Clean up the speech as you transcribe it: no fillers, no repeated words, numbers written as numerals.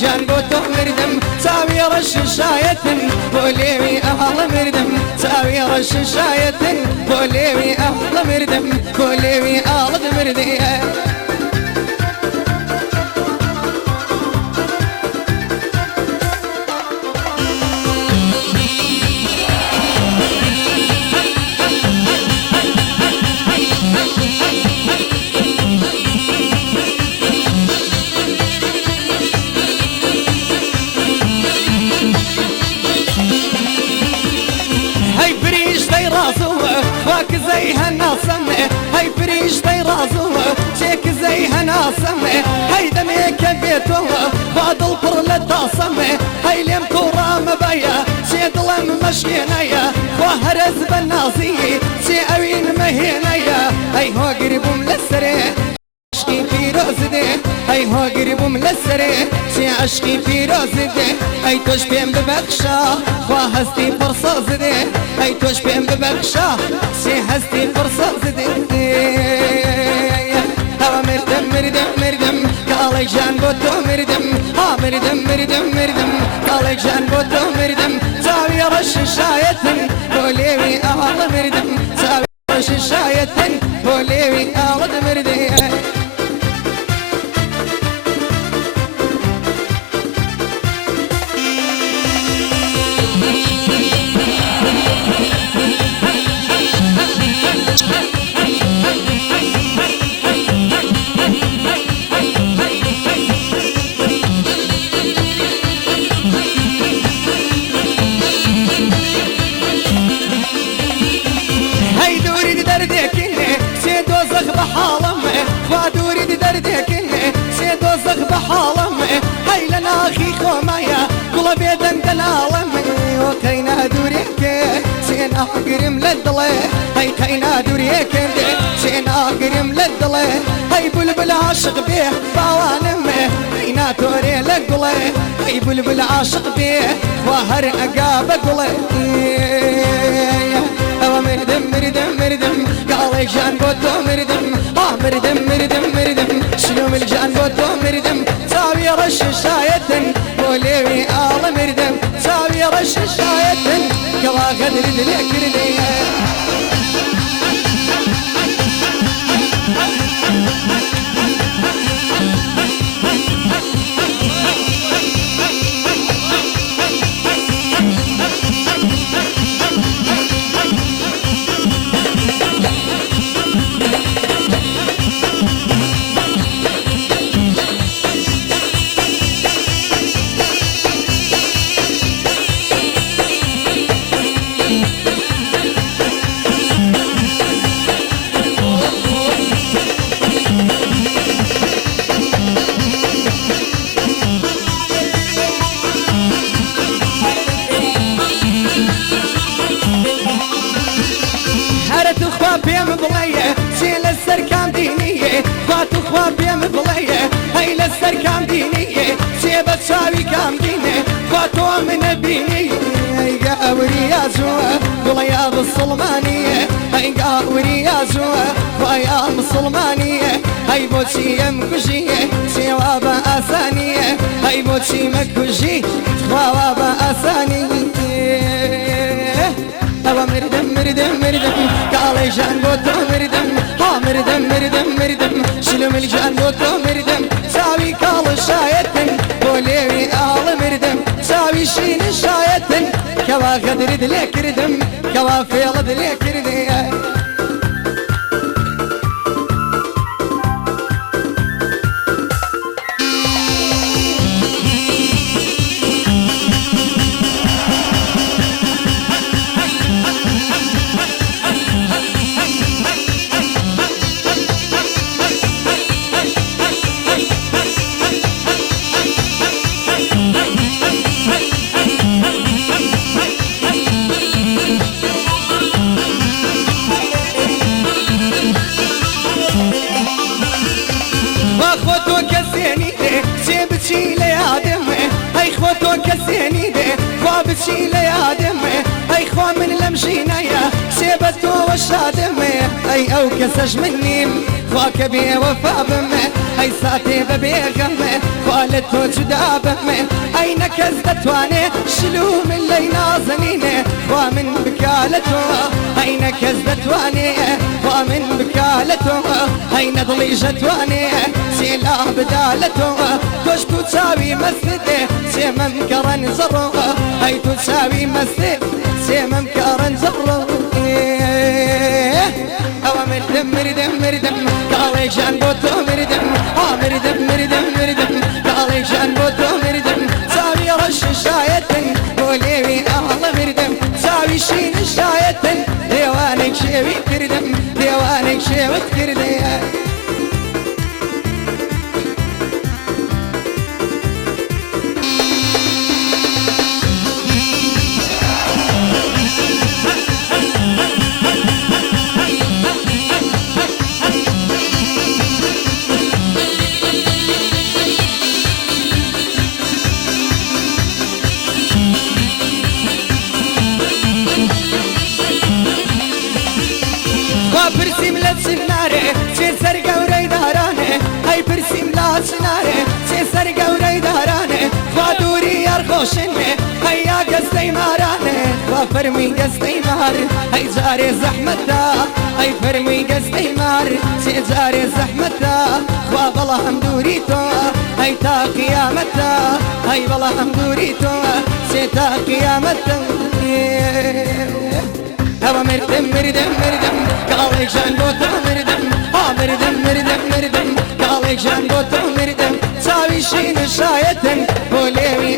جان بوتو مردم ساوي رش شاية بوليوي أهل مردم ساوي رش شاية بوليوي أهل مردم بوليوي أهل مردم واك زي هالناصم هاي فريش طي راسو شيك زي هالناصم هاي دميك بيتو فاضل طر للتصم هاي ليم كورا مبايا شي ظلم مشينايا وهرز بالناصي شي اوين مهينايا هاي هو قريبهم للسري عشقي في روزدي هاي هو قريبهم للسري شي عشقي في روزدي هاي توش بين ببخشا وهستي فرصة زدي هاي توش بين ببخشا شي هستي فرصة زدي هوا مردم مردم مردم قالك جان بوتو مردم ها مردم مردم مردم قالك جان بوتو مردم ساوي رش شاية بوليوي أهل مردم ساوي رش شاية بوليوي أهل مردم وادوري دردك سيد وزخ بحالم هاي لنا اخي خومايا كل بيدن دنالم وكينا دوريك سينا قرم للدلي هاي كينا دوريك سينا قرم للدلي هاي بلبل عاشق بيه باوانم كينا توري لقلي هاي بلبل عاشق بيه وهر اقاب قلي مردم مردم مردم قالك جان بوتو مردم مردم مردم مردم شلوم الجان بوتو مردم ساوي رش شاية بوليوي آل مردم ساوي رش شاية قلا قدر دليك ردي بيم بلايه شيل السركان دينيه فاتو خوا بيم بلايه هاي للسركان دينيه شيبة شاوي كام دينيه فاتو من بينيه هاي قاوري يا زوا بلايا بالصلمانيه هاي قاوري يا زوا بلايا بالصلمانيه هاي بوتشي مكوشيه شيوابا اسانيه هاي بوتشي مكوشي خوابا اسانيه هوا مردم مردم مردم قالي جان بوتو مردم ها مردم مردم مردم شلوم الجان بوتو مردم ساوي كال شاية بوليوي آل مردم ساوي شين شاية كوا قدر دليك ردم كوا فيل دليك ردم بتشي ليادمي اي خوا من لمشينايا سيبتو وشادمي اي او كسج مني خوا كبي وفا بمي هاي ساتي ببيغمه خالته جدا بهمه اين كز دتواني شلو من لي نازنينه خوا من بكالته اين كز دتواني خوا من بكالته اين ضلي جتواني سيلا بدالته كشكو تساوي مسده سيمم كرن زرو هاي تساوي مسده سيمم كرن زرو مردم قالي جان بوتو مردم مردم قالي جان بوتو مردم ساوي رش شايتن وليوي الله مردم ساوي شين شايتن ديوانك شوي كردم ديوانك شوي كردم برسيم لا تسناري سيسر قوري داراني هاي برسيم لا تسناري سيسر قوري داراني خادوري يرخوشني هيا قصدي ماراني وفرمي قصدي مار هاي زاري زحمتا هاي فرمي قصدي مار سيزاري زحمتا خوا بالله همدوريتو هاي تا قيامتا هاي بالله همدوريتو سيتا قيامتا هوا مردم قالي جان بوتو مردم قالي جان بوتو مردم ساوي شين شايتن وليوي